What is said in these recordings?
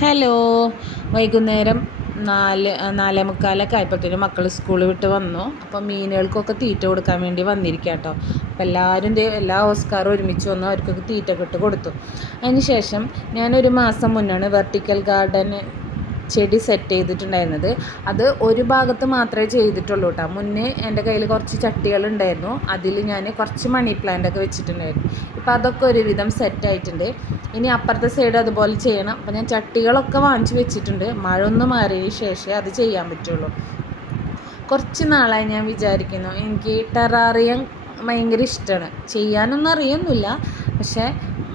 Hello. വൈകുന്നേരം 4:45 ആയപ്പോഴത്തേനും മക്കൾ school വിട്ട് വന്നു. അപ്പോൾ മീനുകൾക്കൊക്കെ തീറ്റ കൊടുക്കാൻ വേണ്ടി വന്നിരിക്കുക കേട്ടോ. അപ്പോൾ എല്ലാ ഓസ്കാറും ഒരുമിച്ച് വന്നു, അവർക്കൊക്കെ തീറ്റ ഇട്ട് കൊടുത്തു. അതിന് ശേഷം ഞാനൊരു മാസം മുന്നാണ് വെർട്ടിക്കൽ ഗാർഡൻ ചെടി സെറ്റ് ചെയ്തിട്ടുണ്ടായിരുന്നത്. അത് ഒരു ഭാഗത്ത് മാത്രമേ ചെയ്തിട്ടുള്ളൂ കേട്ടോ. മുന്നേ എൻ്റെ കയ്യിൽ കുറച്ച് ചട്ടികളുണ്ടായിരുന്നു, അതിൽ ഞാൻ കുറച്ച് മണി പ്ലാന്റൊക്കെ വെച്ചിട്ടുണ്ടായിരുന്നു. ഇപ്പോൾ അതൊക്കെ ഒരുവിധം സെറ്റായിട്ടുണ്ട്. ഇനി അപ്പുറത്തെ സൈഡ് അതുപോലെ ചെയ്യണം. അപ്പോൾ ഞാൻ ചട്ടികളൊക്കെ വാങ്ങിച്ച് വെച്ചിട്ടുണ്ട്. മഴ ഒന്ന് മാറിയതിന് ശേഷമേ അത് ചെയ്യാൻ പറ്റുള്ളൂ. കുറച്ച് നാളായി ഞാൻ വിചാരിക്കുന്നു, എനിക്ക് ടെറാറിയം ഭയങ്കര ഇഷ്ടമാണ്. ചെയ്യാനൊന്നും അറിയൊന്നുമില്ല, പക്ഷേ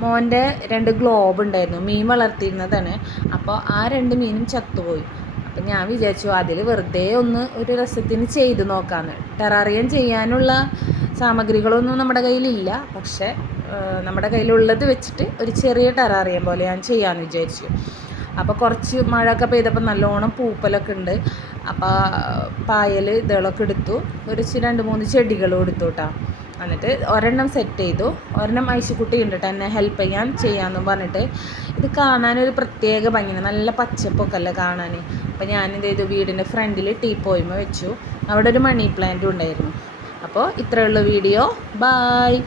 മോൻ്റെ 2 ഗ്ലോബ് ഉണ്ടായിരുന്നു, മീൻ വളർത്തിയിരുന്നതാണ്. അപ്പോൾ ആ 2 മീനും ചത്തുപോയി. അപ്പം ഞാൻ വിചാരിച്ചു അതിൽ വെറുതെ ഒരു രസത്തിന് ചെയ്ത് നോക്കാമെന്ന്. ടെറാറിയം ചെയ്യാനുള്ള സാമഗ്രികളൊന്നും നമ്മുടെ കയ്യിലില്ല, പക്ഷേ നമ്മുടെ കയ്യിലുള്ളത് വെച്ചിട്ട് ഒരു ചെറിയ ടെറാറിയം പോലെ ഞാൻ ചെയ്യാമെന്ന് വിചാരിച്ചു. അപ്പോൾ കുറച്ച് മഴയൊക്കെ പെയ്തപ്പോൾ നല്ലോണം പൂപ്പലൊക്കെ ഉണ്ട്. അപ്പോൾ പായൽ ഇതളൊക്കെ എടുത്തു, ഒരു 2-3 ചെടികളും എടുത്തു കേട്ടോ. എന്നിട്ട് ഒരെണ്ണം സെറ്റ് ചെയ്തു. ഒരെണ്ണം ഐശുക്കുട്ടി ഉണ്ട് കേട്ടോ, എന്നെ ഹെൽപ്പ് ചെയ്യാമെന്ന് പറഞ്ഞിട്ട്. ഇത് കാണാനൊരു പ്രത്യേക ഭംഗിയാണ്, നല്ല പച്ചപ്പൊക്കെ അല്ലേ കാണാൻ. അപ്പോൾ ഞാനെന്ത് ചെയ്തു, വീടിൻ്റെ ഫ്രണ്ടിൽ ടീപ്പോയ്മ വെച്ചു. അവിടെ ഒരു മണി പ്ലാന്റും ഉണ്ടായിരുന്നു. അപ്പോൾ ഇത്രയുള്ള വീഡിയോ. ബായ്.